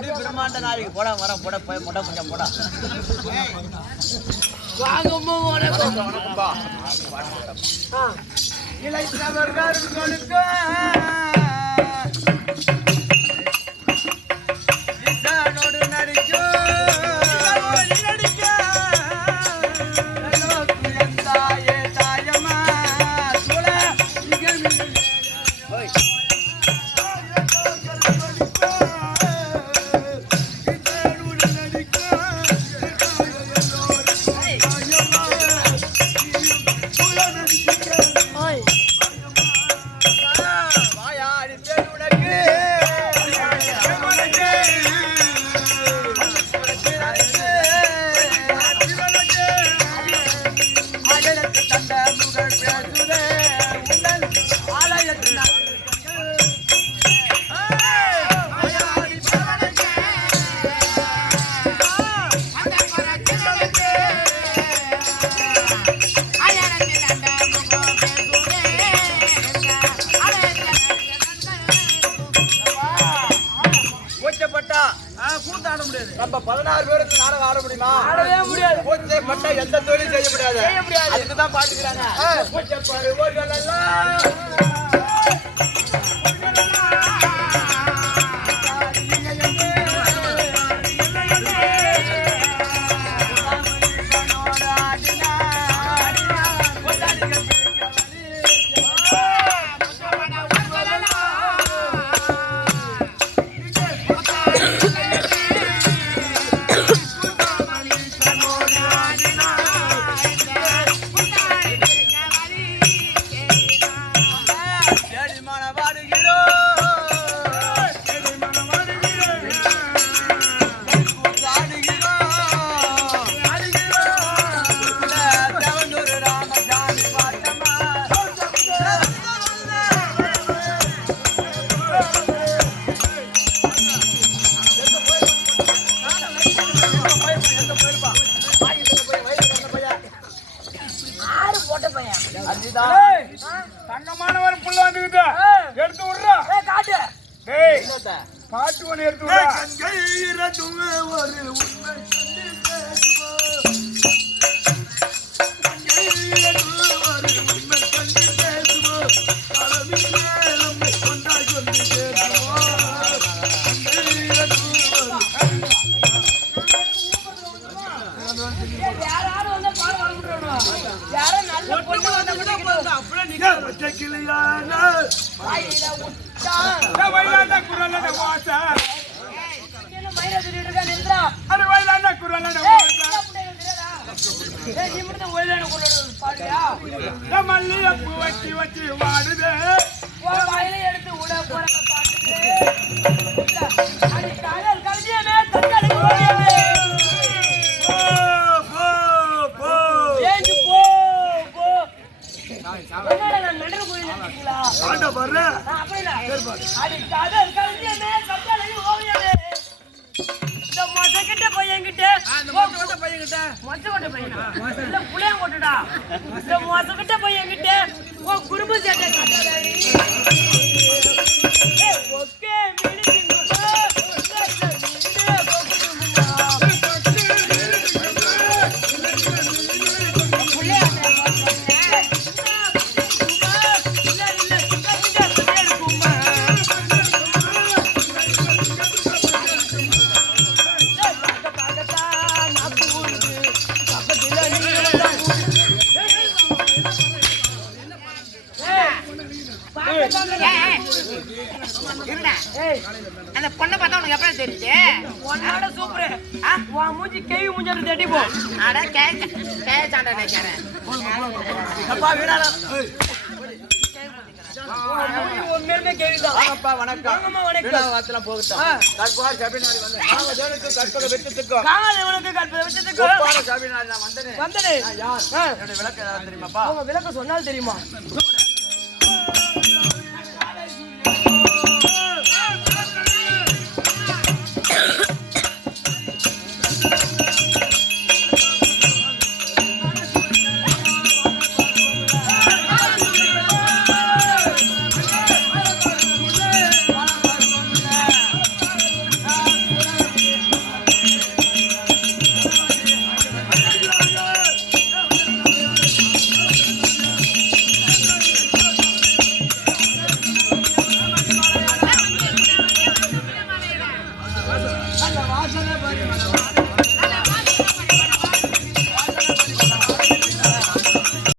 போட்டு பிரம்மாண்ட நாளைக்கு போட வரோம் போட போய் முட்டை கொஞ்சம் போட வணக்கம்பா இளைத்தவர்களுக்கு நம்ம 16 பேருக்கு நாடகம் ஆட முடியுமா? ஆடவே முடியாது. போச்சே பட்ட எந்த தொழிலும் செய்ய முடியாது. அதுக்கு தான் பாத்துக்கிறாங்க. போச்சே பருவர்கள் எல்லாம் தங்கமானவர் புள்ள வந்துக்கிட்ட எடுத்து விடுறா காட்டு பாட்டு ஒன்று எடுத்து மல்லியப்பூ வச்சு வச்சு வாடுதே எடுத்து உட போற குடும்ப சேட்டை அந்த பொண்ணை பார்த்தா உனக்கு எப்படி தெரியுது? உன்னோட சூப்பர். உன் மூஞ்சி கேவி மூஞ்சி தேடி போ. அட கேய சாண்டா நினைக்கிறேன். அப்பா வீடால. உண்மையிலே கேவிதான். அப்பா வணக்கம். வாங்கம்மா வணக்கம். வீடா வாத்தலாம் போகட்டும். கற்பா கபினாரி வந்தேன். வாங்க ஜோனுக்கு கற்பக வெச்சத்துக்கு. காங்க உனக்கு கற்பக வெச்சத்துக்கு. கோபால கபினாரி நான் வந்தேனே. வந்தேனே. யார்? என்னோட விளக்க தெரியுமாப்பா? உங்க விளக்க சொன்னால் தெரியுமா?